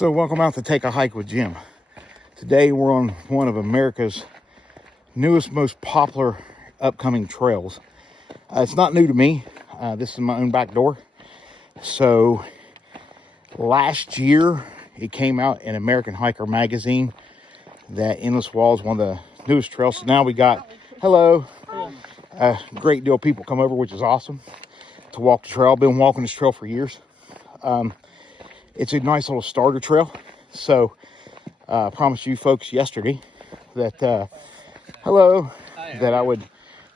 So welcome out to Take a Hike with Jim. Today we're on one of America's newest, most popular upcoming trails. It's not new to me. This is my own back door. So last year it came out in American Hiker magazine that Endless Wall is one of the newest trails. So now we got, hello, a great deal of people come over, which is awesome, to walk the trail. I've been walking this trail for years. It's a nice little starter trail. So I promised you folks yesterday that that I would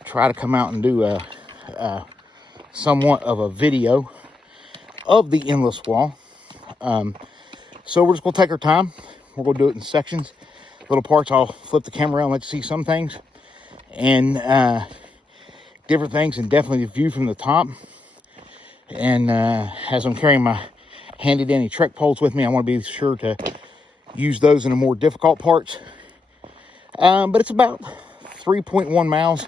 try to come out and do somewhat of a video of the Endless Wall. So we're just gonna take our time. We're gonna do it in sections, little parts. I'll flip the camera around, let you see some things and different things, and definitely the view from the top. And as I'm carrying my handy dandy trek poles with me, I want to be sure to use those in the more difficult parts. But it's about 3.1 miles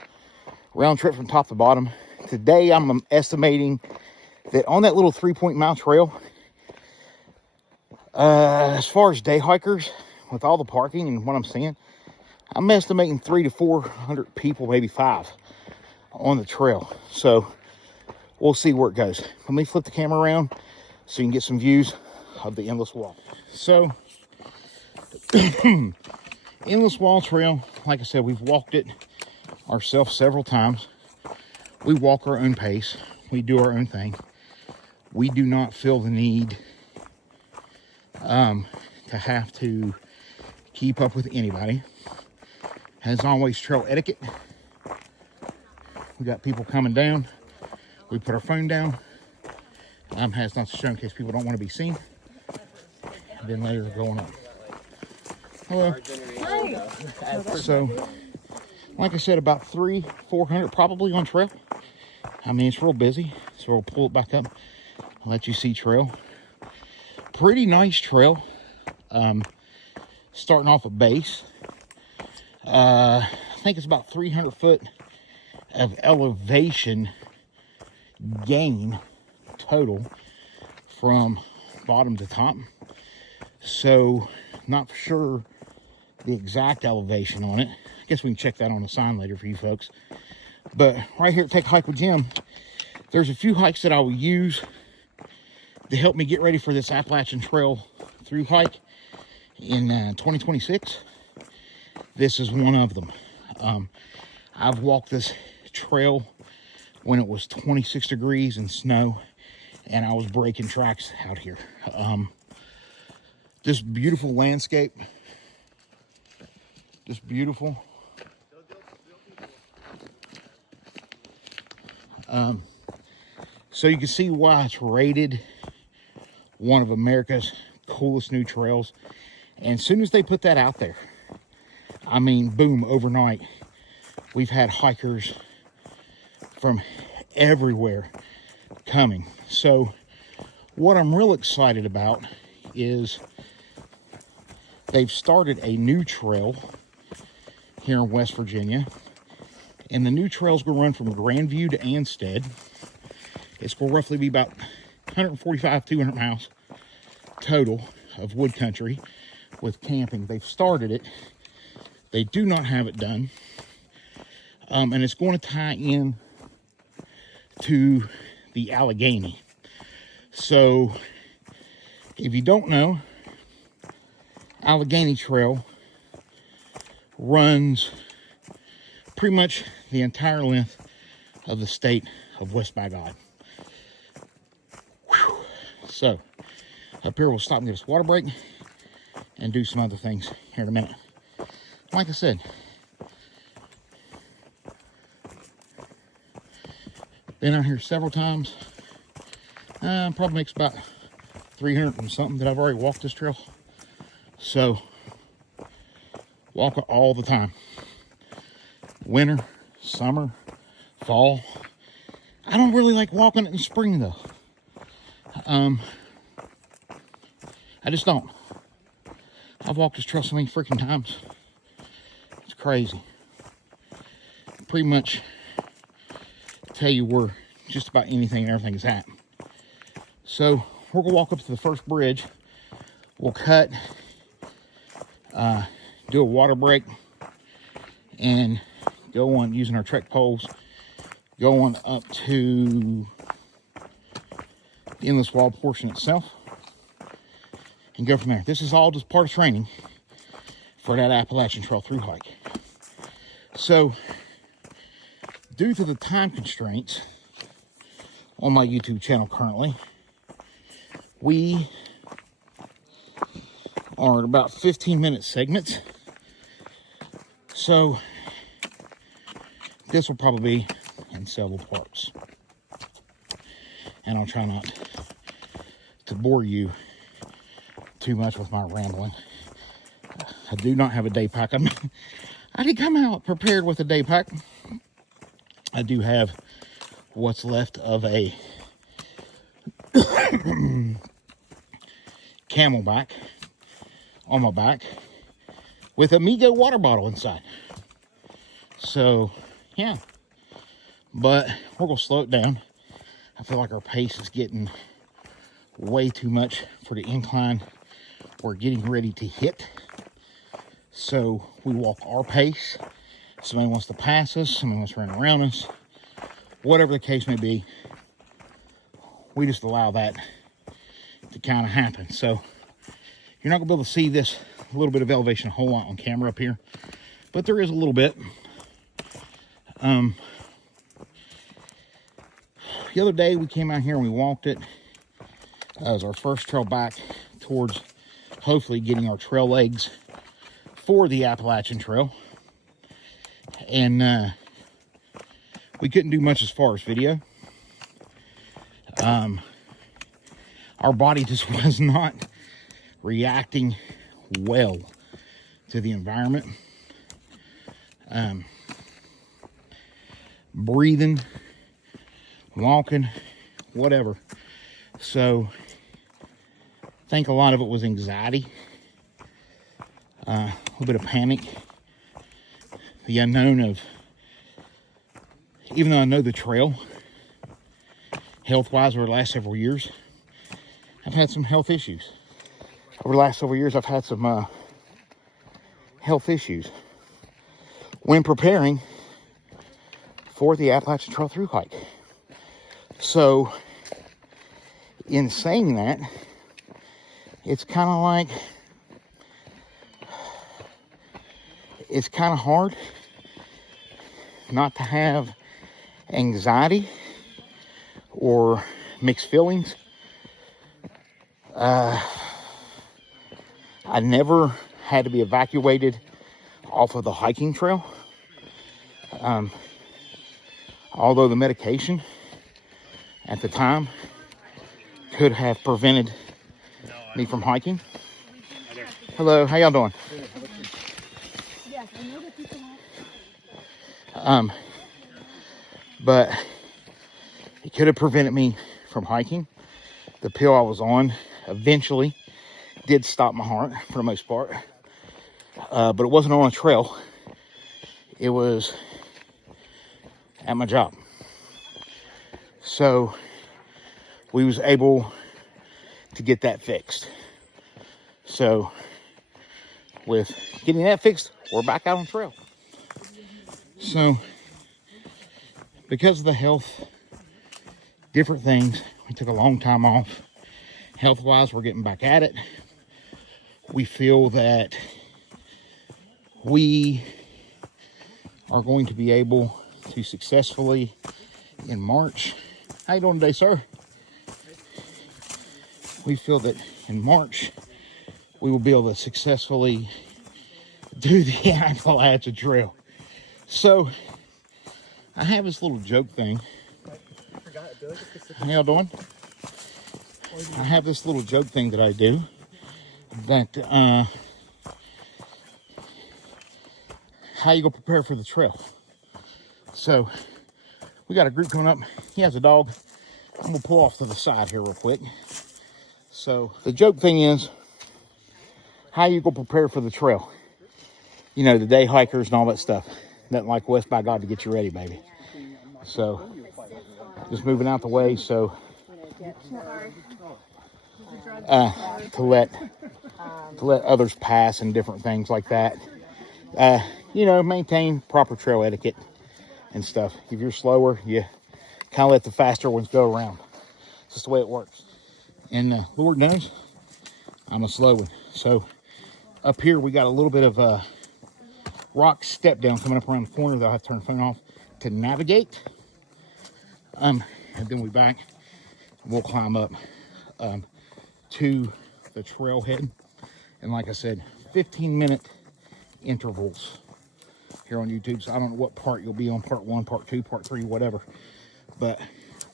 round trip from top to bottom. Today I'm estimating that on that little 3-mile trail, as far as day hikers, with all the parking and what I'm seeing, I'm estimating 300 to 400 people, maybe 5 on the trail. So we'll see where it goes. Let me flip the camera around so you can get some views of the Endless Wall. So, Endless Wall Trail, like I said, we've walked it ourselves several times. We walk our own pace. We do our own thing. We do not feel the need to have to keep up with anybody. As always, trail etiquette. We got people coming down. We put our phone down. Has not to show in case people don't want to be seen. And then later going up. Hello. Hi. So, like I said, about 300-400 probably on trail. I mean, it's real busy, so we'll pull it back up and let you see trail. Pretty nice trail. Starting off a base. I think it's about 300 foot of elevation gain total from bottom to top. So not for sure the exact elevation on it. I guess we can check that on the sign later for you folks. But right here at Take a Hike with Jim, there's a few hikes that I will use to help me get ready for this Appalachian Trail through hike in 2026. This is one of them. I've walked this trail when it was 26 degrees and snow, and I was breaking tracks out here. Just beautiful landscape. Just beautiful. So you can see why it's rated one of America's coolest new trails. And as soon as they put that out there, I mean, boom, overnight, we've had hikers from everywhere coming. So what I'm real excited about is they've started a new trail here in West Virginia, and the new trail's going to run from Grandview to Anstead. It's going to roughly be about 145-200 miles total of wood country with camping. They've started it. They do not have it done, and it's going to tie in to the Allegheny. So if you don't know, Allegheny Trail runs pretty much the entire length of the state of West by God. Whew. So up here we'll stop and get us a water break and do some other things here in a minute. Like I said, been out here several times. Probably makes about 300 and something that I've already walked this trail. So walk it all the time. Winter, summer, fall. I don't really like walking it in spring though. I just don't. I've walked this trail so many freaking times. It's crazy. Pretty much tell you where just about anything and everything is at. So we're gonna walk up to the first bridge we'll cut, do a water break, and go on using our trek poles, go on up to the endless wall portion itself, and go from there. This is all just part of training for that Appalachian Trail through hike. So, due to the time constraints on my YouTube channel currently, we are at about 15-minute segments. So, this will probably be in several parts. And I'll try not to bore you too much with my rambling. I do not have a day pack. I did come out prepared with a day pack. I do have what's left of a camelback on my back with a Migo water bottle inside. So, yeah. But we're going to slow it down. I feel like our pace is getting way too much for the incline we're getting ready to hit. So we walk our pace. Somebody wants to pass us, somebody wants to run around us, whatever the case may be, we just allow that to kind of happen. So you're not gonna be able to see this little bit of elevation a whole lot on camera up here, but there is a little bit. The other day we came out here and we walked it as our first trail back towards hopefully getting our trail legs for the Appalachian Trail. And we couldn't do much as far as video. Our body just was not reacting well to the environment. Breathing, walking, whatever. So I think a lot of it was anxiety, a little bit of panic, the unknown of, even though I know the trail health-wise over the last several years, I've had some health issues. Over the last several years, I've had some health issues when preparing for the Appalachian Trail through hike. So, in saying that, it's kind of like, it's kind of hard not to have anxiety or mixed feelings. I never had to be evacuated off of the hiking trail. Although the medication at the time could have prevented me from hiking. Hello, how y'all doing? But it could have prevented me from hiking. The pill I was on eventually did stop my heart for the most part. But it wasn't on a trail. It was at my job. So we was able to get that fixed. So with getting that fixed, we're back out on trail. So because of the health, different things, we took a long time off. Health-wise, we're getting back at it. We feel that we are going to be able to successfully in March. How you doing today, sir? We feel that in March we will be able to successfully do the Appalachian Trail. So I have this little joke thing. How y'all doing? I have this little joke thing that I do that how you gonna prepare for the trail. So we got a group coming up. He has a dog. I'm gonna pull off to the side here real quick. So the joke thing is, how you gonna prepare for the trail? You know, the day hikers and all that stuff. Nothing like West by God to get you ready, baby. So just moving out the way so to let to let others pass and different things like that. You know, maintain proper trail etiquette and stuff. If you're slower, you kind of let the faster ones go around. It's just the way it works. And Lord knows, I'm a slow one. So up here, we got a little bit of rock step down coming up around the corner that I'll have to turn the phone off to navigate. And then we back. We'll climb up to the trailhead. And like I said, 15-minute intervals here on YouTube. So I don't know what part you'll be on, part 1, part 2, part 3, whatever. But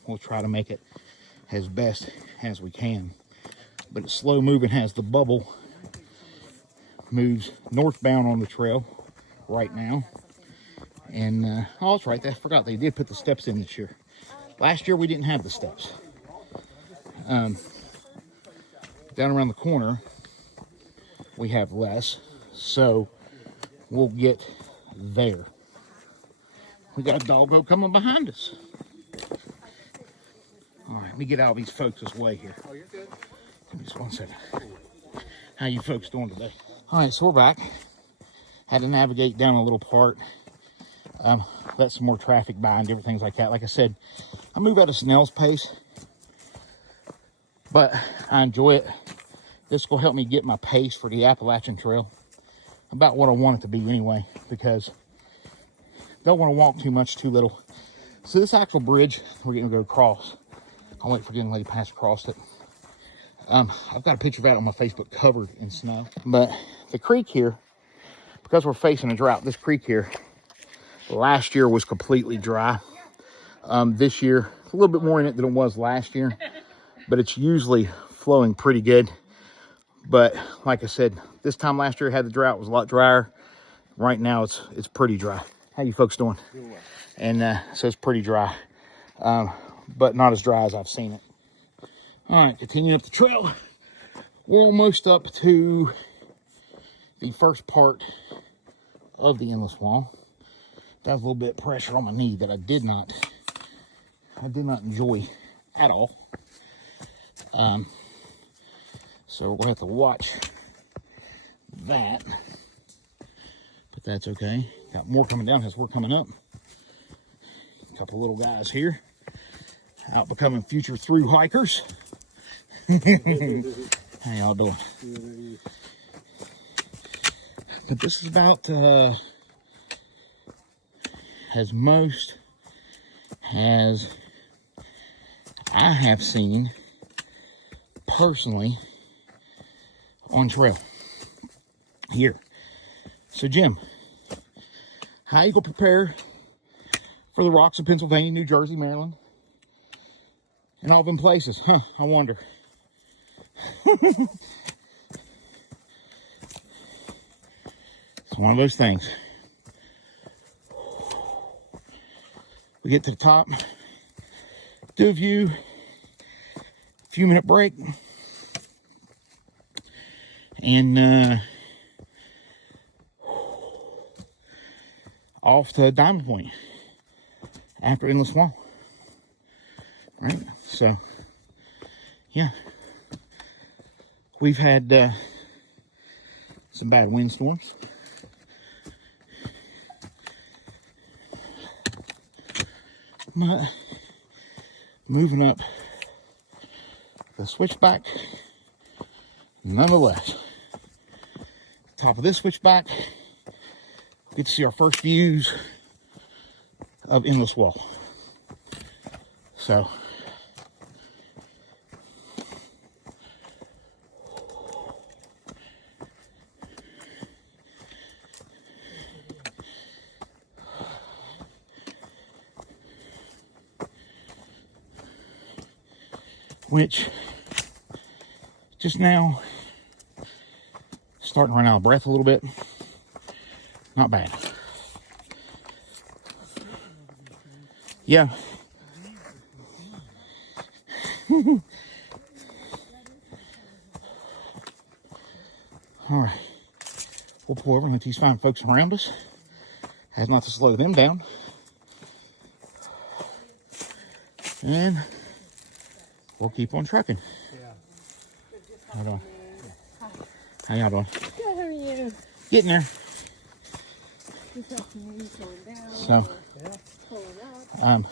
we'll try to make it as best as we can. But it's slow moving, has the bubble, moves northbound on the trail right now. And oh, that's right, I forgot they did put the steps in this year. Last year we didn't have the steps. Down around the corner we have less, so we'll get there. We got a doggo coming behind us. All right, let me get out of these folks' way here. Oh, you're good. Give me just 1 second. How you folks doing today? All right, so we're back. Had to navigate down a little part. Let some more traffic by and different things like that. Like I said, I move at a snail's pace, but I enjoy it. This will help me get my pace for the Appalachian Trail about what I want it to be anyway, because don't want to walk too much, too little. So this actual bridge we're going to go across. I'll wait for the young lady to pass across it. I've got a picture of that on my Facebook covered in snow. But the creek here, because we're facing a drought, this creek here, last year was completely dry. This year, a little bit more in it than it was last year, but it's usually flowing pretty good. But like I said, this time last year had the drought, it was a lot drier. Right now it's pretty dry. How you folks doing? Doing well. And so it's pretty dry, but not as dry as I've seen it. All right, continuing up the trail. We're almost up to the first part of the endless wall. Got a little bit of pressure on my knee that I did not enjoy at all. So we're gonna have to watch that, but that's okay. Got more coming down as we're coming up. A couple little guys here out becoming future through hikers. How y'all doing? But this is about as most as I have seen personally on trail here. So Jim, how you gonna prepare for the rocks of Pennsylvania, New Jersey, Maryland, and all them places? Huh, I wonder. It's one of those things. We get to the top, do a few minute break, and off to Diamond Point after Endless Wall. Right? So, yeah. We've had some bad windstorms. But moving up the switchback, nonetheless. Top of this switchback, we get to see our first views of Endless Wall. So, which just now starting to run out of breath a little bit. Not bad. Yeah. All right. We'll pull over and let these fine folks around us. As not to slow them down. And we'll keep on trucking. Hold on. How y'all doing? Good, how are you? Getting there. This afternoon, slowing down. So, Pulling up.